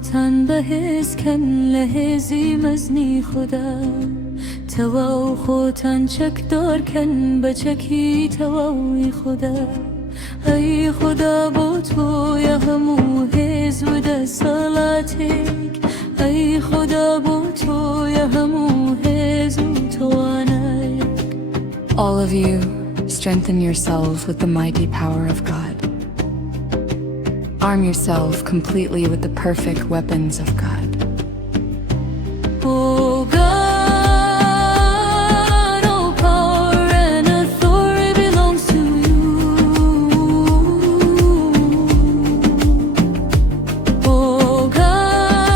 خوتن بهز کن لحظی مزنی خدا توا خوتن چک دار کن بچکی تواوی خدا ای خدا با تو یا همو هز و ده صلاتک ای خدا با تو یا همو هز و توانایک. All of you, strengthen yourselves with the mighty power of God. Arm yourself completely with the perfect weapons of God. Oh God, all power and authority belongs to you. Oh God,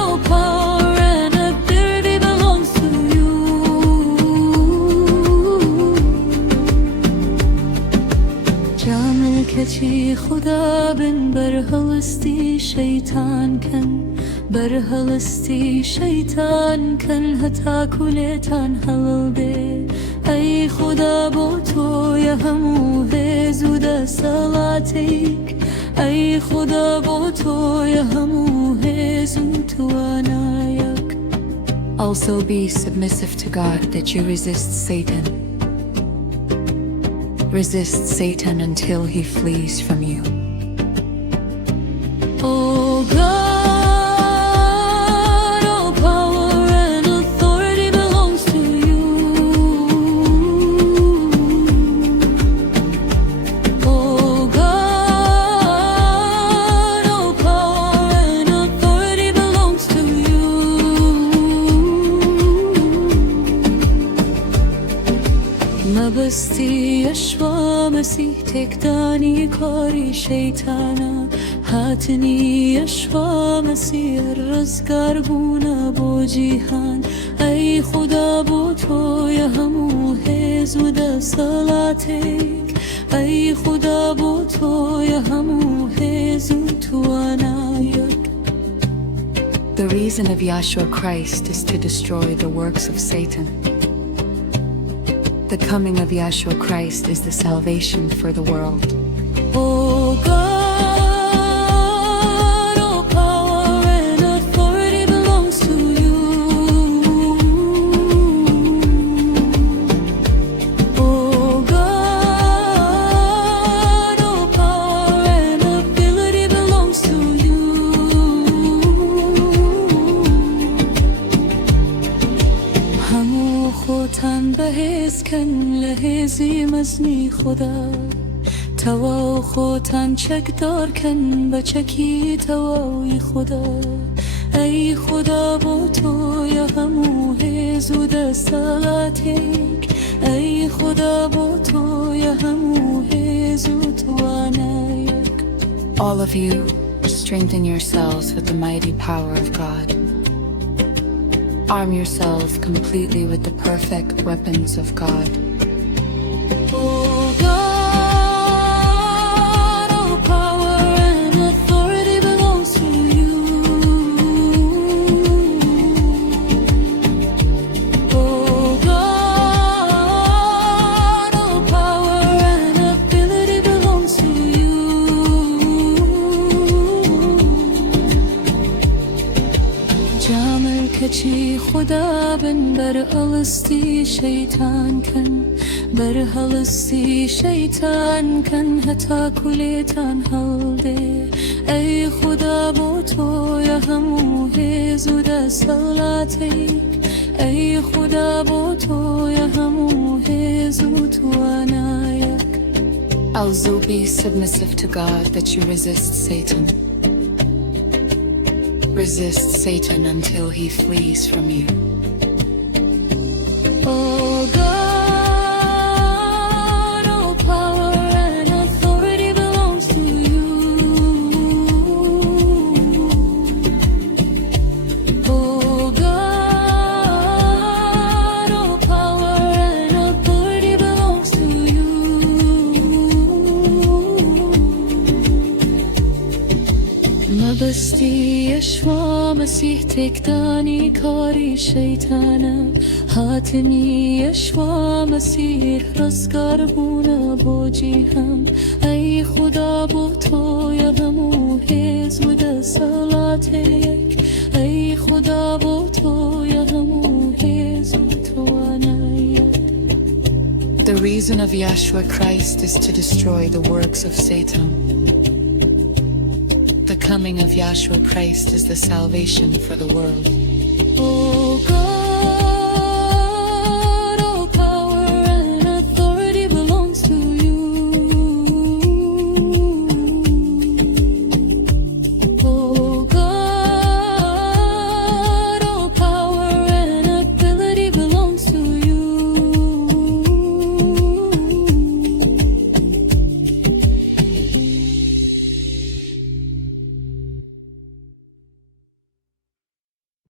all power and ability belongs to you. جامل کچی خدا بن برهلستی شیطان کن برهلستی شیطان کن حتا کلتان حلل ده ای خدا با تو یا همو هزو ده صلاتک ای خدا با تو یا همو هزو توانایک. Also be submissive to God that you resist Satan. Resist Satan until he flees from you. Oh God, all power and authority belongs to you. Oh God, all power and authority belongs to you. Mabasti Yeshua Masih tekdani kari şeytana hatni Yeshua Masih razgar buna bo jihan ay khuda bo to ya hamu hezu da salatek ay khuda bo to ya hamu hezu tuanayak. The reason of Yahshua Christ is to destroy the works of Satan. The coming of Yahshua Christ is the salvation for the world. Oh God, all power and authority belongs to you. Oh God, all power and ability belongs to you. Hamu khotan behez kan lehzi mazni khoda توا خوتن چک دار کن بچکی تواوی خدا ای خدا با تو یا همو هزو ده صلاتک ای خدا با تو یا همو هزو توانایک. All of you, strengthen yourselves with the mighty power of God. Arm yourselves completely with the perfect weapons of God. Oh God, all power and authority belongs to you. Oh God, all power and ability belongs to you. جامل کچی خدا بن بر الستی شیطان کن برهلستی شیطان کن حتا کلتان حل ده ای خدا با تو یا همو هزو ده صلاتک ای خدا با تو یا همو هزو توانایک. Also be submissive to God that you resist Satan. Resist Satan until he flees from you. Oh God, all power and authority belongs to you. Oh God, all power and authority belongs to you. Mabasti Yeshua Masih tekdani kari şeytana hatmi Yeshua Masih razgar buna bo jihan ay khuda bo to ya hamu hezu da صلات یک ای خدا با تو یا همو حزب توانایی. The reason of Yeshua Christ is to destroy the works of Satan. The coming of Yeshua Christ is the salvation for the world.